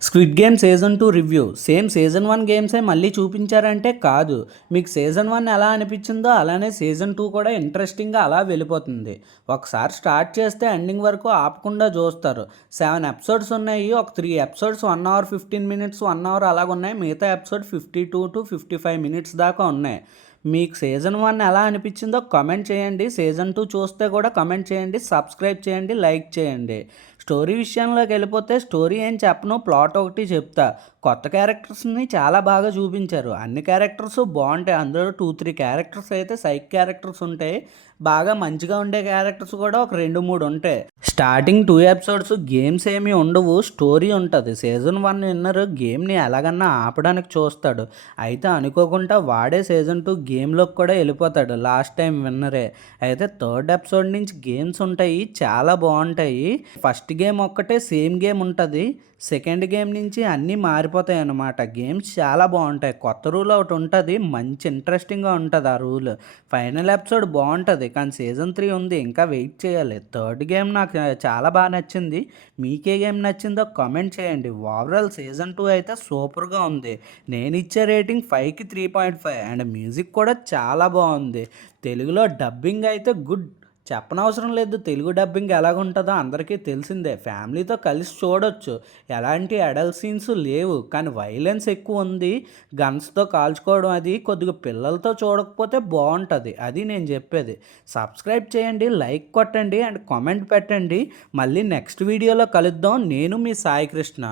Squid game season 2 review. Same season 1 గేమ్సే మళ్ళీ చూపించారంటే కాదు. మీకు సీజన్ 1 ఎలా అనిపించిందో అలానే సీజన్ 2 కూడా ఇంట్రెస్టింగ్గా అలా వెళ్ళిపోతుంది. ఒకసారి స్టార్ట్ చేస్తే ఎండింగ్ వరకు ఆపకుండా చూస్తారు. 7 ఎపిసోడ్స్ ఉన్నాయి. ఒక 3 ఎపిసోడ్స్ 1 అవర్ 15 మినిట్స్ 1 అవర్ అలాగున్నాయి. మిగతా ఎపిసోడ్ 52 టు 55 మినిట్స్ దాకా ఉన్నాయి. మీకు సీజన్ 1 ఎలా అనిపించిందో కమెంట్ చేయండి. సీజన్ 2 చూస్తే కూడా కమెంట్ చేయండి. సబ్స్క్రైబ్ చేయండి, లైక్ చేయండి. స్టోరీ విషయంలోకి వెళ్ళిపోతే స్టోరీ ఏం చెప్పను, ప్లాట్ ఒకటి చెప్తా. కొత్త క్యారెక్టర్స్ని చాలా బాగా చూపించారు. అన్ని క్యారెక్టర్స్ బాగుంటాయి. అందులో 2-3 క్యారెక్టర్స్ అయితే సైక్ క్యారెక్టర్స్ ఉంటాయి. బాగా మంచిగా ఉండే క్యారెక్టర్స్ కూడా ఒక 2-3 ఉంటాయి. స్టార్టింగ్ 2 ఎపిసోడ్స్ గేమ్స్ ఏమీ ఉండవు, స్టోరీ ఉంటుంది. సీజన్ 1 విన్నర్ గేమ్ని ఎలాగన్నా ఆపడానికి చూస్తాడు. అయితే అనుకోకుండా వాడే సీజన్ 2 గేమ్లోకి కూడా వెళ్ళిపోతాడు. లాస్ట్ టైం విన్నరే. అయితే థర్డ్ ఎపిసోడ్ నుంచి గేమ్స్ ఉంటాయి, చాలా బాగుంటాయి. ఫస్ట్ గేమ్ ఒక్కటే సేమ్ గేమ్ ఉంటుంది. సెకండ్ గేమ్ నుంచి అన్నీ మారిపోతాయి అన్నమాట. గేమ్స్ చాలా బాగుంటాయి. కొత్త రూల్ ఒకటి ఉంటుంది, మంచి ఇంట్రెస్టింగ్గా ఉంటుంది ఆ రూల్. ఫైనల్ ఎపిసోడ్ బాగుంటుంది, కానీ సీజన్ 3 ఉంది, ఇంకా వెయిట్ చేయాలి. థర్డ్ గేమ్ నాకు చాలా బాగా నచ్చింది. మీకే గేమ్ నచ్చిందో కామెంట్ చేయండి. ఓవరాల్ సీజన్ 2 అయితే సూపర్గా ఉంది. నేను ఇచ్చే రేటింగ్ 5కి 3.5. అండ్ మ్యూజిక్ కూడా చాలా బాగుంది. తెలుగులో డబ్బింగ్ అయితే గుడ్, చెప్పనవసరం లేదు. తెలుగు డబ్బింగ్ ఎలాగుంటుందో అందరికీ తెలిసిందే. ఫ్యామిలీతో కలిసి చూడొచ్చు. ఎలాంటి అడల్ట్ సీన్స్ లేవు, కానీ వైలెన్స్ ఎక్కువ ఉంది. గన్స్తో కాల్చుకోవడం అది కొద్దిగా పిల్లలతో చూడకపోతే బాగుంటుంది. అది నేను చెప్పేది. సబ్స్క్రైబ్ చేయండి, లైక్ కొట్టండి అండ్ కామెంట్ పెట్టండి. మళ్ళీ నెక్స్ట్ వీడియోలో కలుద్దాం. నేను మీ సాయి కృష్ణ.